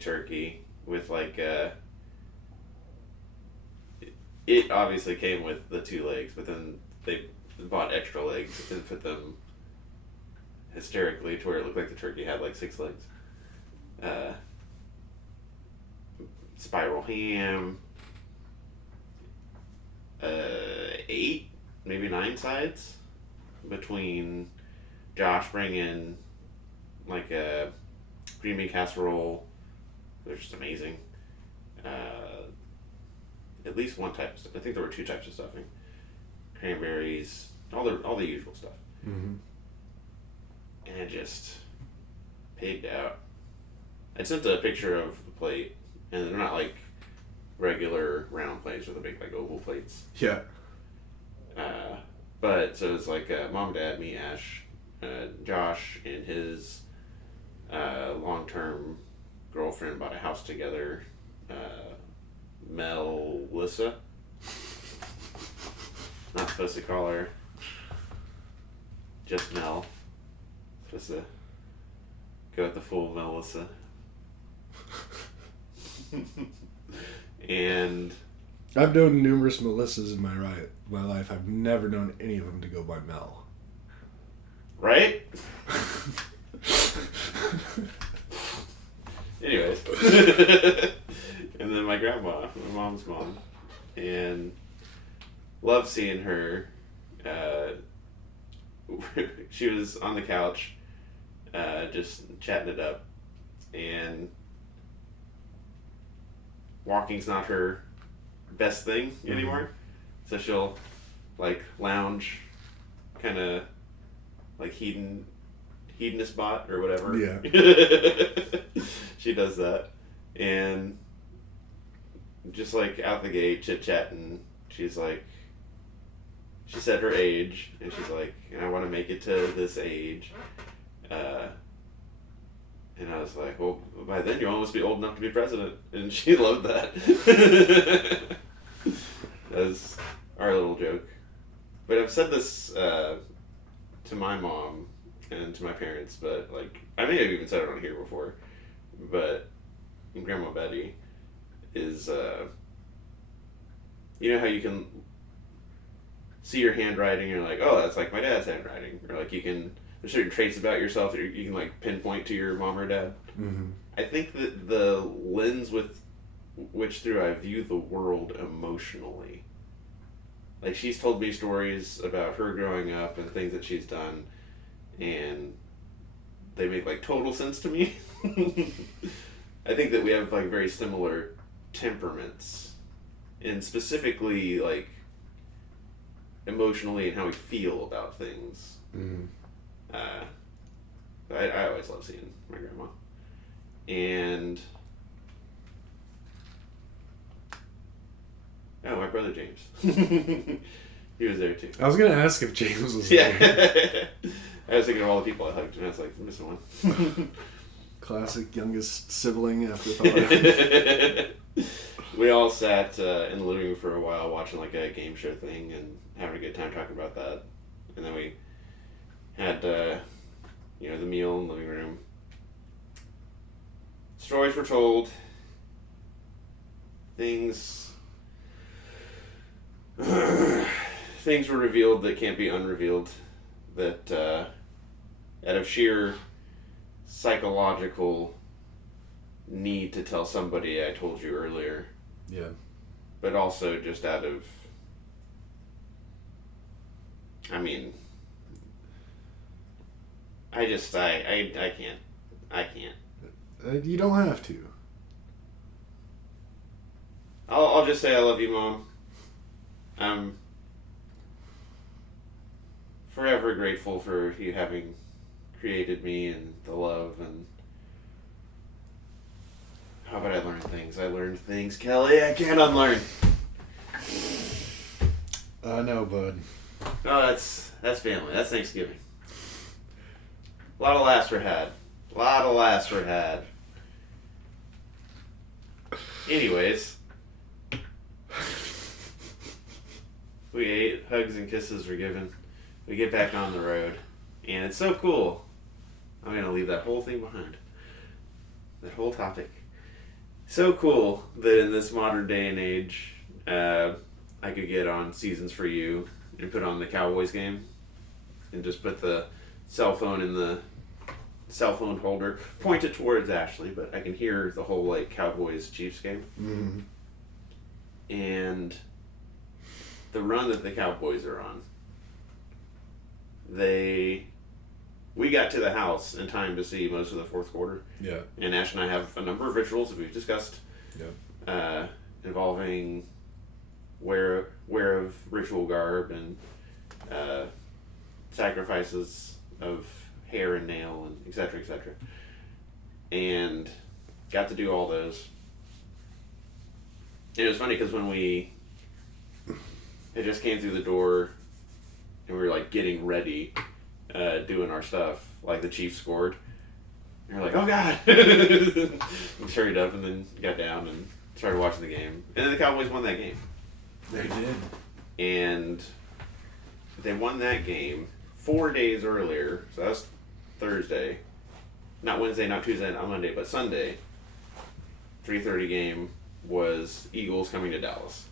turkey with like it obviously came with the 2 legs, but then they bought extra legs and put them hysterically to where it looked like the turkey had like 6 legs. Spiral ham, 8, maybe 9 sides, between Josh bringing like a green bean casserole. They're just amazing. At least one type of stuff. I think there were 2 types of stuffing. Cranberries, all the usual stuff. Mm-hmm. And it just pigged out. I sent a picture of the plate, and they're not like regular round plates, or the big like oval plates. Yeah. But so it's like Mom, Dad, me, Ash, Josh, and his long-term girlfriend bought a house together. Melissa. Not supposed to call her just Mel. Supposed to go with the full Melissa. And I've known numerous Melissas in my life. I've never known any of them to go by Mel. right? Anyways. And then my grandma, my mom's mom, and love seeing her. She was on the couch, just chatting it up, and walking's not her best thing anymore. So she'll like lounge, kind of like hedonist bot or whatever. Yeah. She does that, and just like out the gate chit chatting, she's like, she said her age, and she's like, and I want to make it to this age. And I was like, well, by then you almost be old enough to be president. And she loved that. That was our little joke. But I've said this to my mom and to my parents, but like, I may have even said it on here before, but Grandma Betty is, you know how you can see your handwriting and you're like, oh, that's like my dad's handwriting. Or like you can, there's certain traits about yourself that you can like pinpoint to your mom or dad. Mm-hmm. I think that the lens with which through I view the world emotionally, like she's told me stories about her growing up and things that she's done, and they make like total sense to me. I think that we have like very similar temperaments, and specifically like emotionally and how we feel about things. Mm-hmm. I always love seeing my grandma. And my brother James. He was there too. I was gonna ask if James was Yeah. there. I was thinking of all the people I hugged, and I was like, I'm missing one. Classic youngest sibling afterthought. We all sat in the living room for a while watching like a game show thing and having a good time talking about that. And then we had, the meal in the living room. Stories were told. Things were revealed that can't be unrevealed. That out of sheer psychological need to tell somebody I told you earlier. Yeah. But also just out of, I can't. You don't have to. I'll just say I love you, Mom. I'm forever grateful for you having created me and the love and how about I learn things? I learned things, Kelly, I can't unlearn. I know, bud. No, that's family. That's Thanksgiving. A lot of laughs were had. Anyways. We ate, hugs and kisses were given. We get back on the road. And it's so cool. I'm going to leave that whole thing behind. That whole topic. So cool that in this modern day and age, I could get on Seasons for You and put on the Cowboys game and just put the cell phone in the cell phone holder, point it towards Ashley, but I can hear the whole like Cowboys Chiefs game. Mm-hmm. And the run that the Cowboys are on, we got to the house in time to see most of the fourth quarter. Yeah. And Ash and I have a number of rituals that we've discussed. Yeah. Involving wear of ritual garb and sacrifices of hair and nail and etc. And got to do all those. And it was funny because when it just came through the door and we were like getting ready, doing our stuff, like the Chiefs scored. And we're like, oh God! We hurried up and then got down and started watching the game. And then the Cowboys won that game. They did. And they won that game 4 days earlier, so that was Thursday. Not Wednesday, not Tuesday, not Monday, but Sunday. 3:30 game was Eagles coming to Dallas.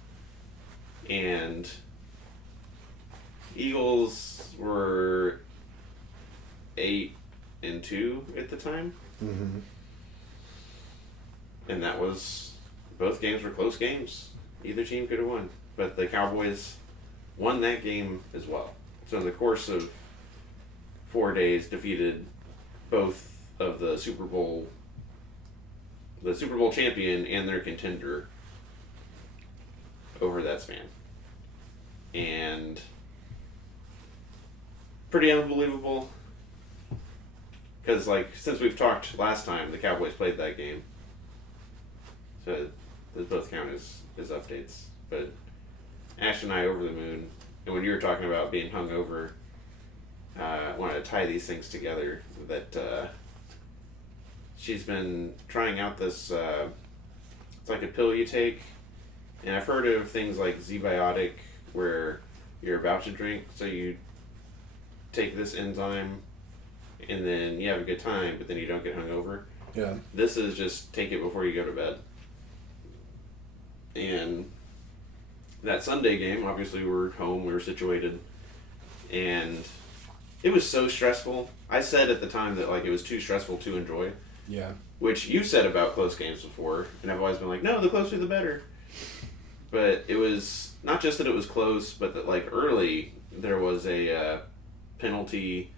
And Eagles were 8-2 at the time. Mm-hmm. And that was, both games were close games. Either team could have won. But the Cowboys won that game as well. So in the course of 4 days, defeated both of the Super Bowl champion and their contender over that span. And pretty unbelievable. Because, like, since we've talked last time, the Cowboys played that game. So those both count as updates. But Ash and I over the moon. And when you were talking about being hungover, I wanted to tie these things together. That she's been trying out this, it's like a pill you take. And I've heard of things like Z-Biotic, where you're about to drink, so you take this enzyme, and then you have a good time, but then you don't get hungover. Yeah. This is just take it before you go to bed. And that Sunday game, obviously we were home, we were situated, and it was so stressful. I said at the time that like it was too stressful to enjoy. Yeah. Which you said about close games before, and I've always been like, no, the closer the better. But it was not just that it was close, but that like early there was a penalty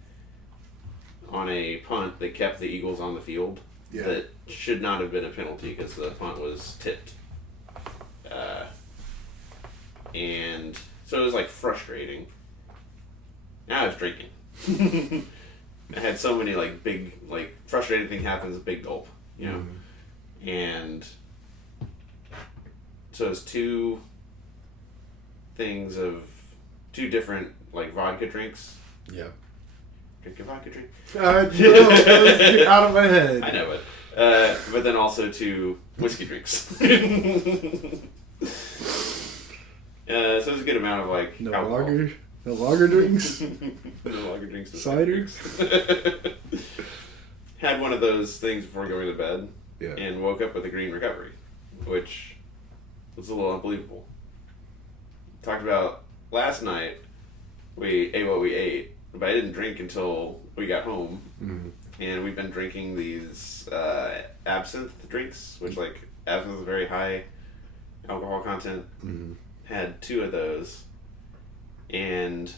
on a punt that kept the Eagles on the field. Yeah. That should not have been a penalty because the punt was tipped. And So it was like frustrating. Now I was drinking. I had so many like big, like frustrating thing happens, big gulp, you know, and so it's two different like vodka drinks. Yeah. Drink a vodka drink. No, out of my head. I know it, but then also two whiskey drinks. So it was a good amount of like No alcohol. lager. No lager drinks. No lager drinks. Ciders. Had one of those things before going to bed, Yeah. and woke up with a green recovery, which was a little unbelievable. Talked about last night. We ate what we ate, but I didn't drink until we got home, and we've been drinking these absinthe drinks, which like absinthe is very high alcohol content. Had 2 of those, and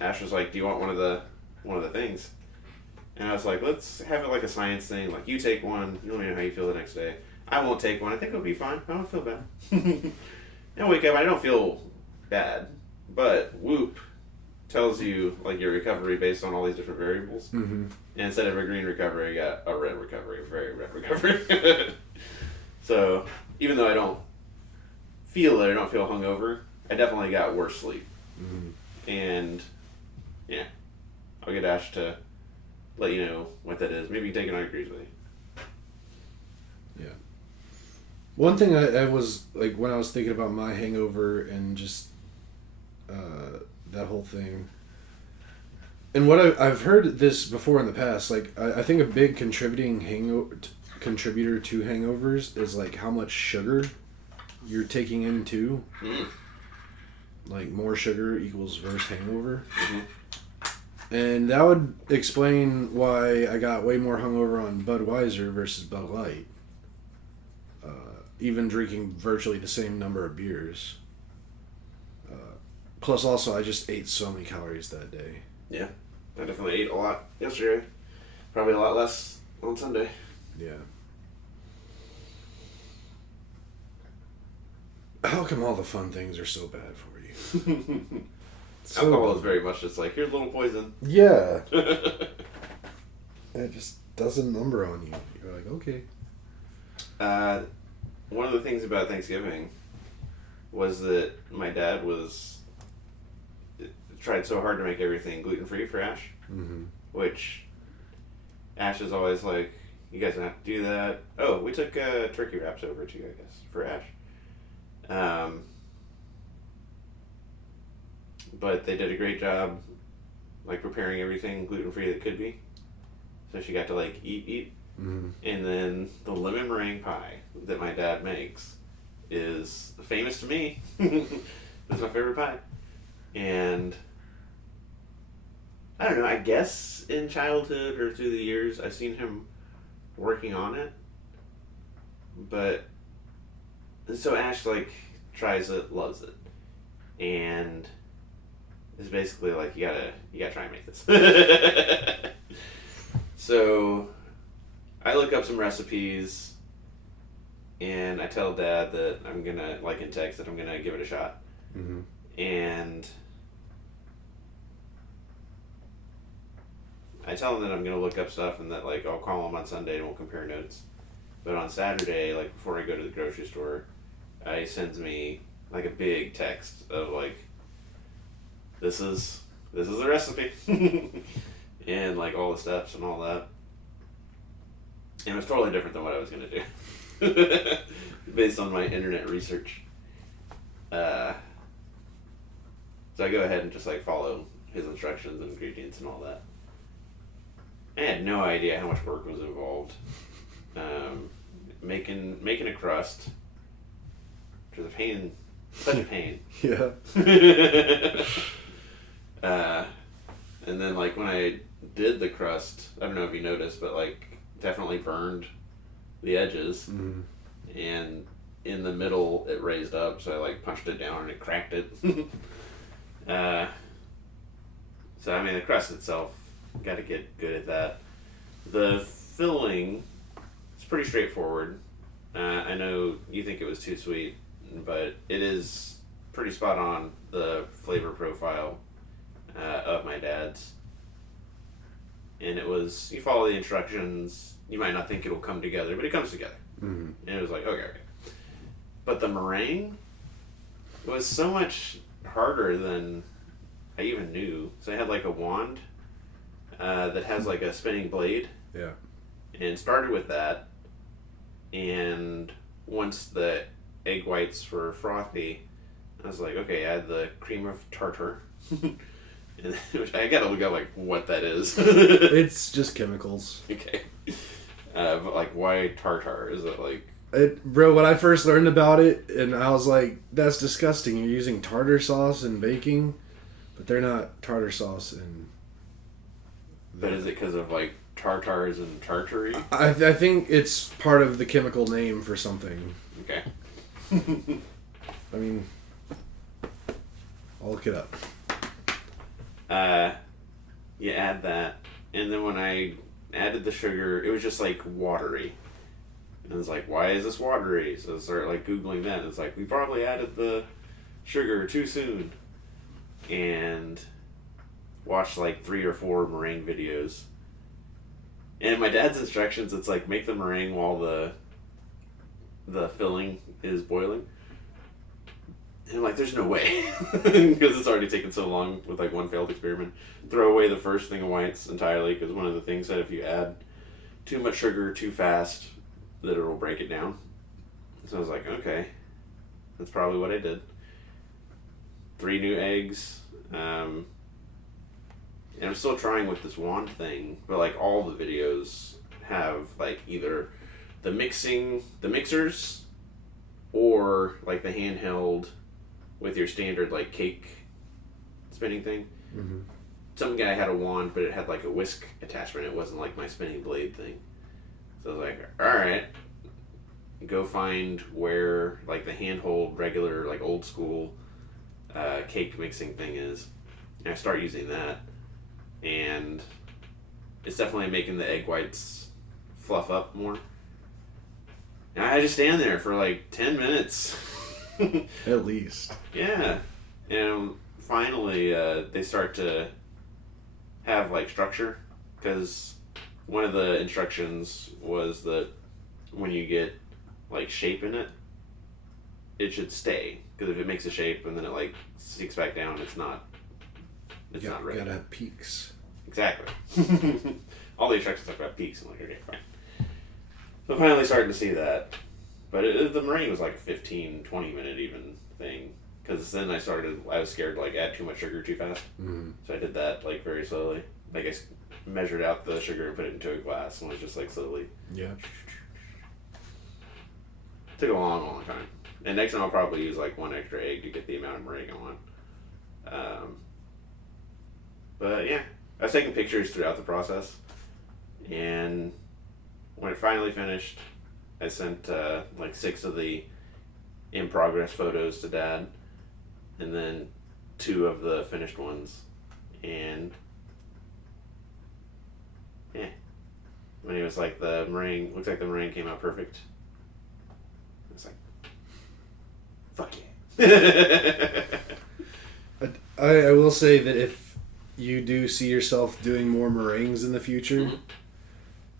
Ash was like, "Do you want one of the things?" And I was like, "Let's have it like a science thing. Like you take one, you let me know how you feel the next day. I won't take one. I think it'll be fine. I don't feel bad." And I wake up, I don't feel bad, but Whoop tells you like your recovery based on all these different variables. And instead of a green recovery, I got a red recovery, a very red recovery. So even though I don't feel it, I don't feel hungover, I definitely got worse sleep. And yeah, I'll get Ash to let you know what that is. Maybe take it on agrees with you. Yeah. One thing I was like when I was thinking about my hangover and just that whole thing, and what I've heard this before in the past, like I think a big contributor to hangovers is like how much sugar you're taking in too. Like more sugar equals worse hangover. And that would explain why I got way more hungover on Budweiser versus Bud Light. Even drinking virtually the same number of beers. Plus also I just ate so many calories that day. Yeah, I definitely ate a lot yesterday. Probably a lot less on Sunday. Yeah. How come all the fun things are so bad for you? Alcohol is very much just like, here's a little poison. Yeah. It just does a number on you. You're like, okay. One of the things about Thanksgiving was that my dad tried so hard to make everything gluten-free for Ash, which Ash is always like, you guys don't have to do that. Oh, we took turkey wraps over to you, I guess, for Ash. But they did a great job like preparing everything gluten-free that could be. So she got to like eat. And then the lemon meringue pie that my dad makes is famous to me. That's my favorite pie. And I don't know, I guess in childhood or through the years I've seen him working on it. But so Ash like tries it, loves it. And it's basically like you gotta try and make this. So I look up some recipes and I tell Dad that I'm gonna, like in text, that I'm gonna give it a shot. And I tell him that I'm gonna look up stuff and that like I'll call him on Sunday and we'll compare notes. But on Saturday, like before I go to the grocery store, he sends me like a big text of like, this is the recipe. And like all the steps and all that. And it was totally different than what I was going to do. Based on my internet research. So I go ahead and just like follow his instructions and ingredients and all that. I had no idea how much work was involved. Making a crust. Which was a pain. Such a pain. Yeah. And then like when I did the crust, I don't know if you noticed, but like definitely burned the edges. And in the middle it raised up, so I like punched it down and it cracked it. So I mean the crust itself, gotta get good at that. The filling is pretty straightforward. I know you think it was too sweet, but it is pretty spot on the flavor profile of my dad's. And it was, you follow the instructions, you might not think it'll come together, but it comes together. Mm-hmm. And it was like, okay. But the meringue was so much harder than I even knew. So I had like a wand that has like a spinning blade. Yeah. And started with that. And once the egg whites were frothy, I was like, okay, add the cream of tartar. And I gotta look up like what that is. It's just chemicals. Okay. But like, why tartar? Is it like... Bro, when I first learned about it, and I was like, that's disgusting. You're using tartar sauce in baking, but they're not tartar sauce in... But is it because of like tartars and tartary? I think it's part of the chemical name for something. Okay. I mean, I'll look it up. You add that, and then when I added the sugar, it was just like watery. And it's like, why is this watery? So I started like Googling that, and it's like, we probably added the sugar too soon. And watched like 3 or 4 meringue videos. And in my dad's instructions, it's like, make the meringue while the filling is boiling. And I'm like, there's no way. Because it's already taken so long with like one failed experiment. Throw away the first thing of whites entirely, because one of the things that if you add too much sugar too fast, that it'll break it down. So I was like, okay, that's probably what I did. 3 new eggs. And I'm still trying with this wand thing, but like all the videos have like either the mixers, or like the handheld with your standard like cake spinning thing. Mm-hmm. Some guy had a wand, but it had like a whisk attachment. It wasn't like my spinning blade thing. So I was like, all right, go find where like the handhold regular like old school cake mixing thing is, and I start using that, and it's definitely making the egg whites fluff up more. And I just stand there for like 10 minutes. At least. Yeah. And finally, they start to have like structure, because one of the instructions was that when you get like shape in it, it should stay, because if it makes a shape and then it like sinks back down, it's not ready. You gotta have peaks. Exactly. All the instructions talk about peaks. I'm like, okay, fine. So finally starting to see that. But the meringue was like a 15, 20 minute even thing. Because then I was scared to like add too much sugar too fast. Mm-hmm. So I did that like very slowly. Like I measured out the sugar and put it into a glass and was just like slowly. Yeah. Took a long, long time. And next time I'll probably use like 1 extra egg to get the amount of meringue I want. But yeah, I was taking pictures throughout the process. And when it finally finished, I sent like 6 of the in progress photos to Dad, and then 2 of the finished ones. And yeah, when he was like, the meringue looks like the meringue came out perfect, I was like, fuck yeah. I will say that if you do see yourself doing more meringues in the future, mm-hmm.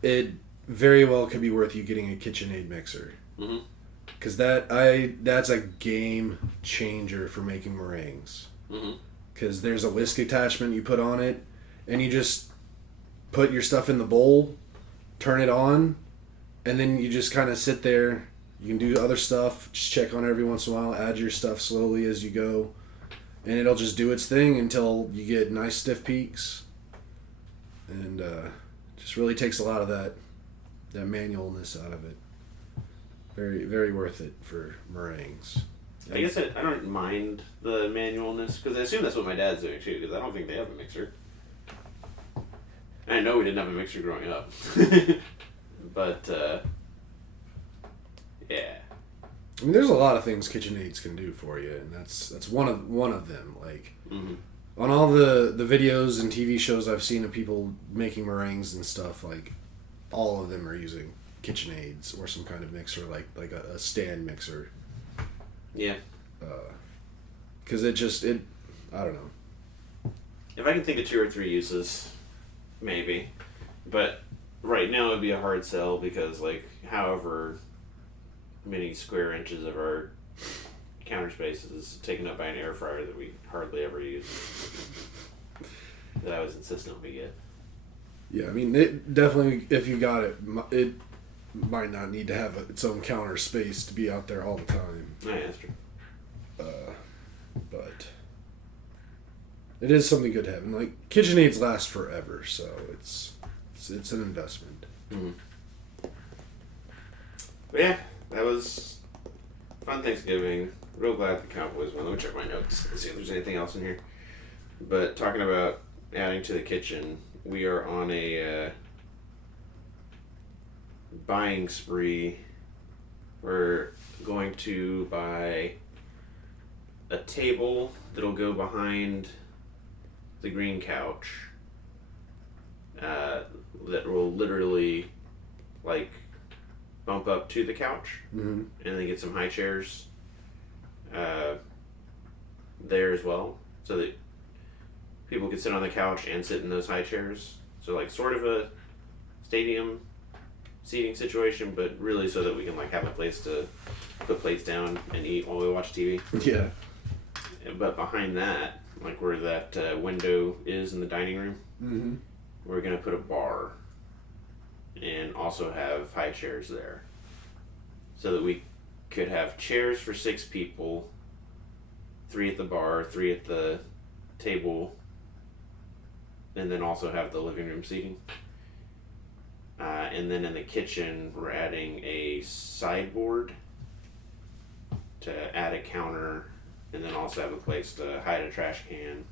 it very well could be worth you getting a KitchenAid mixer. Mm-hmm. Because that's a game changer for making meringues. Because Mm-hmm. there's a whisk attachment you put on it, and you just put your stuff in the bowl, turn it on, and then you just kind of sit there. You can do other stuff, just check on it every once in a while, add your stuff slowly as you go, and it'll just do its thing until you get nice stiff peaks. And just really takes a lot of that manualness out of it. Very, very worth it for meringues. I guess I don't mind the manualness, because I assume that's what my dad's doing too, because I don't think they have a mixer. I know we didn't have a mixer growing up. But, yeah. I mean, there's a lot of things KitchenAids can do for you, and that's one of them. Like, mm-hmm. on all the videos and TV shows I've seen of people making meringues and stuff, like, all of them are using KitchenAids or some kind of mixer, like a stand mixer. Yeah. Because I don't know. If I can think of 2 or 3 uses, maybe. But right now it'd be a hard sell because, like, however many square inches of our counter space is taken up by an air fryer that we hardly ever use. That I was insistent we get. Yeah, I mean, it definitely, if you got it, it might not need to have its own counter space to be out there all the time. Yeah, that's true. But it is something good to have. And, like, KitchenAids last forever, so it's an investment. Mm-hmm. But yeah, that was fun Thanksgiving. Real glad the Cowboys won. Let me check my notes and see if there's anything else in here. But talking about adding to the kitchen, we are on a buying spree. We're going to buy a table that'll go behind the green couch. That will literally, like, bump up to the couch, Mm-hmm. and then get some high chairs there as well, so that people can sit on the couch and sit in those high chairs. So, like, sort of a stadium seating situation, but really so that we can, like, have a place to put plates down and eat while we watch TV. Yeah. But behind that, like where that window is in the dining room, Mm-hmm. we're going to put a bar and also have high chairs there, so that we could have chairs for 6 people, 3 at the bar, 3 at the table, and then also have the living room seating. And then in the kitchen, we're adding a sideboard to add a counter, and then also have a place to hide a trash can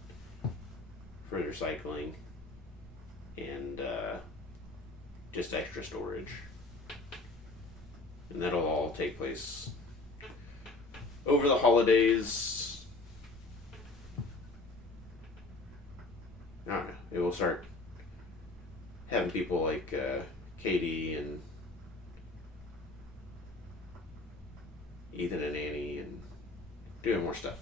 for recycling, and just extra storage. And that'll all take place over the holidays. I don't know. It will start having people like Katie and Ethan and Annie and doing more stuff.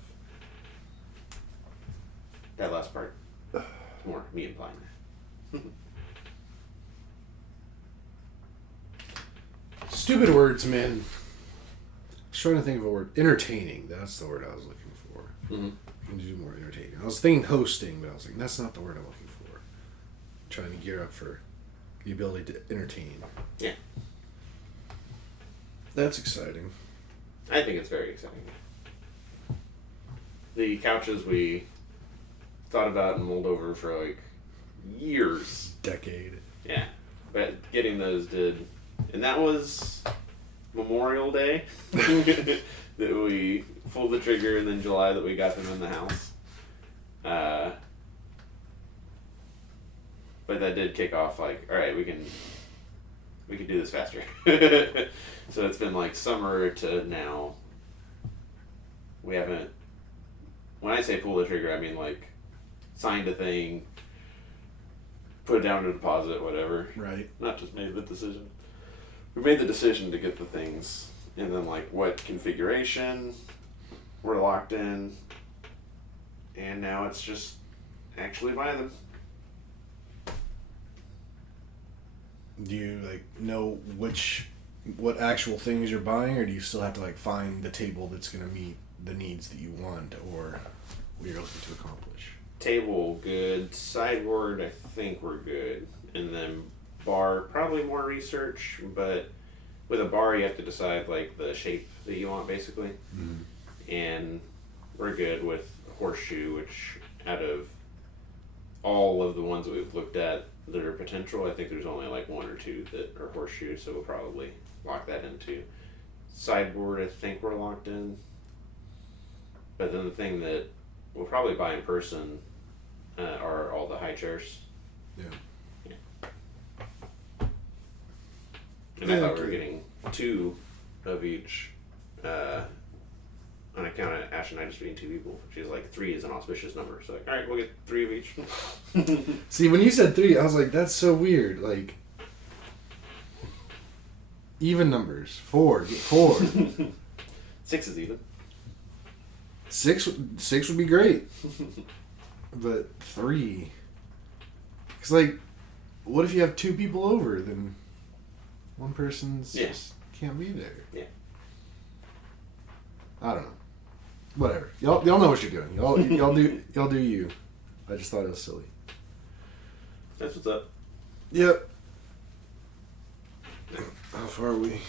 That last part, more me implying that. Stupid words, man. I was trying to think of a word. Entertaining. That's the word I was looking for. Mm-hmm. Can do more entertaining. I was thinking hosting, but I was like, that's not the word I'm looking for. I'm trying to gear up for the ability to entertain. Yeah. That's exciting. I think it's very exciting. The couches we thought about and mulled over for like years. Decade. Yeah. But getting those did. And that was Memorial Day that we pulled the trigger, and then July that we got them in the house. But that did kick off like, all right, we can do this faster. So it's been like summer to now. We haven't. When I say pull the trigger, I mean like signed a thing, put it down to deposit, whatever. Right. Not just made the decision. We made the decision to get the things, and then like what configuration, we're locked in, and now it's just actually buying them. Do you like know what actual things you're buying, or do you still have to like find the table that's going to meet the needs that you want or what you're looking to accomplish? Table good, sideboard I think we're good, and then bar probably more research, but with a bar you have to decide like the shape that you want basically. Mm-hmm. And we're good with horseshoe, which out of all of the ones that we've looked at that are potential, I think there's only like 1 or 2 that are horseshoe, so we'll probably lock that in too. Sideboard I think we're locked in, but then the thing that we'll probably buy in person are all the high chairs. Yeah. And I thought we were getting 2 of each on account of Ash and I just being 2 people. She's like, 3 is an auspicious number. So like, all right, we'll get 3 of each. See, when you said 3, I was like, that's so weird. Like, even numbers. 4, get 4. 6 is even. Six would be great. But 3. Because, like, what if you have 2 people over? Then one person's just can't be there. Yeah. I don't know. Whatever. Y'all know what you're doing. Y'all do you. I just thought it was silly. That's what's up. Yep. How far are we?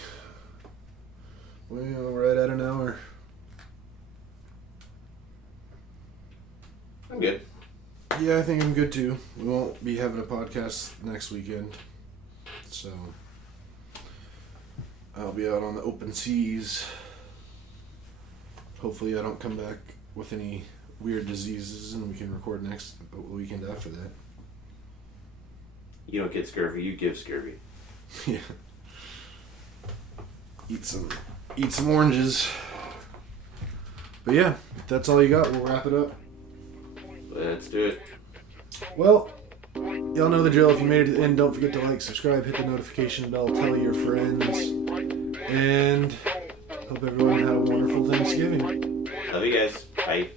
Well, right at an hour. I'm good. Yeah, I think I'm good too. We won't be having a podcast next weekend. So I'll be out on the open seas. Hopefully I don't come back with any weird diseases and we can record next weekend after that. You don't get scurvy, you give scurvy. Yeah. Eat some oranges. But yeah, if that's all you got, we'll wrap it up. Let's do it. Well, y'all know the drill. If you made it to the end, don't forget to like, subscribe, hit the notification bell, tell your friends, and hope everyone had a wonderful Thanksgiving. Love you guys. Bye.